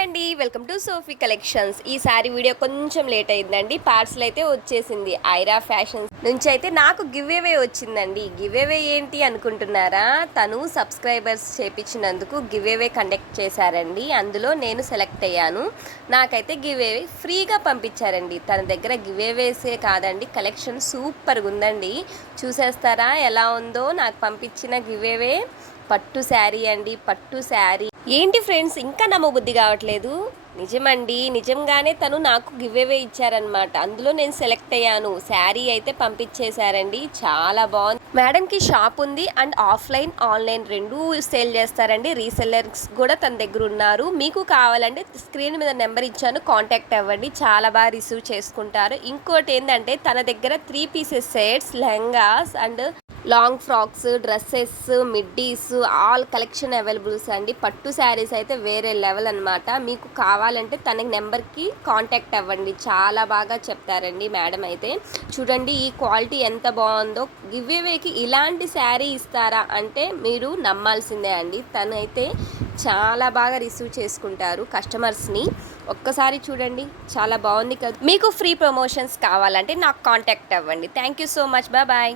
Hi అండి, welcome to Sophie collections. ఈ sorry video కొంచెం లేట్ అయిందండి. పార్సల్ అయితే వచ్చేసింది. ఐరా ఫ్యాషన్స్ నుంచి అయితే నాకు గివ్ అవే వచ్చిందండి. గివ్ అవే ఏంటి అనుకుంటున్నారా? తను సబ్స్క్రైబర్స్ చేపించినందుకు గివ్ అవే కండక్ట్ చేశారండి. అందులో నేను సెలెక్ట్ అయ్యాను. నాకైతే గివ్ అవే ఫ్రీగా పంపించారండి. తన దగ్గర గివ్ అవేసే కాదండి, కలెక్షన్ సూపర్గా ఉందండి. చూసేస్తారా ఎలా ఉందో? నాకు పంపించిన గివ్ అవే పట్టు శారీ అండి. పట్టు శారీ ఏంటి ఫ్రెండ్స్, ఇంకా నమ్మబుద్ధి కావట్లేదు. నిజమండి, నిజంగానే తను నాకు గివ్ అవే ఇచ్చారనమాట. అందులో నేను సెలెక్ట్ అయ్యాను. శారీ అయితే పంపించేశారండి. చాలా బాగుంది. మేడంకి షాప్ ఉంది అండ్ ఆఫ్లైన్ ఆన్లైన్ రెండు సేల్ చేస్తారండి. రీసెల్లర్స్ కూడా తన దగ్గర ఉన్నారు. మీకు కావాలంటే స్క్రీన్ మీద నెంబర్ ఇచ్చాను, కాంటాక్ట్ అవ్వండి. చాలా బాగా రిసీవ్ చేసుకుంటారు. ఇంకోటి ఏంటంటే తన దగ్గర 3 pieces sets, lehengas and long frocks, dresses, middies all collection availables అండి. పట్టు శారీస్ అయితే వేరే లెవెల్ అనమాట. మీకు కావాలంటే తన నెంబర్కి కాంటాక్ట్ అవ్వండి. చాలా బాగా చెప్తారండి మేడం అయితే. చూడండి ఈ క్వాలిటీ ఎంత బాగుందో. గివ్ అవేకి ఇలాంటి శారీ ఇస్తారా అంటే మీరు నమ్మాల్సిందే అండి. తనైతే చాలా బాగా రిసీవ్ చేసుకుంటారు కస్టమర్స్ని. ఒక్కసారి చూడండి, చాలా బాగుంది కదా. మీకు ఫ్రీ ప్రమోషన్స్ కావాలంటే నాకు కాంటాక్ట్ అవ్వండి. Thank you so much. Bye.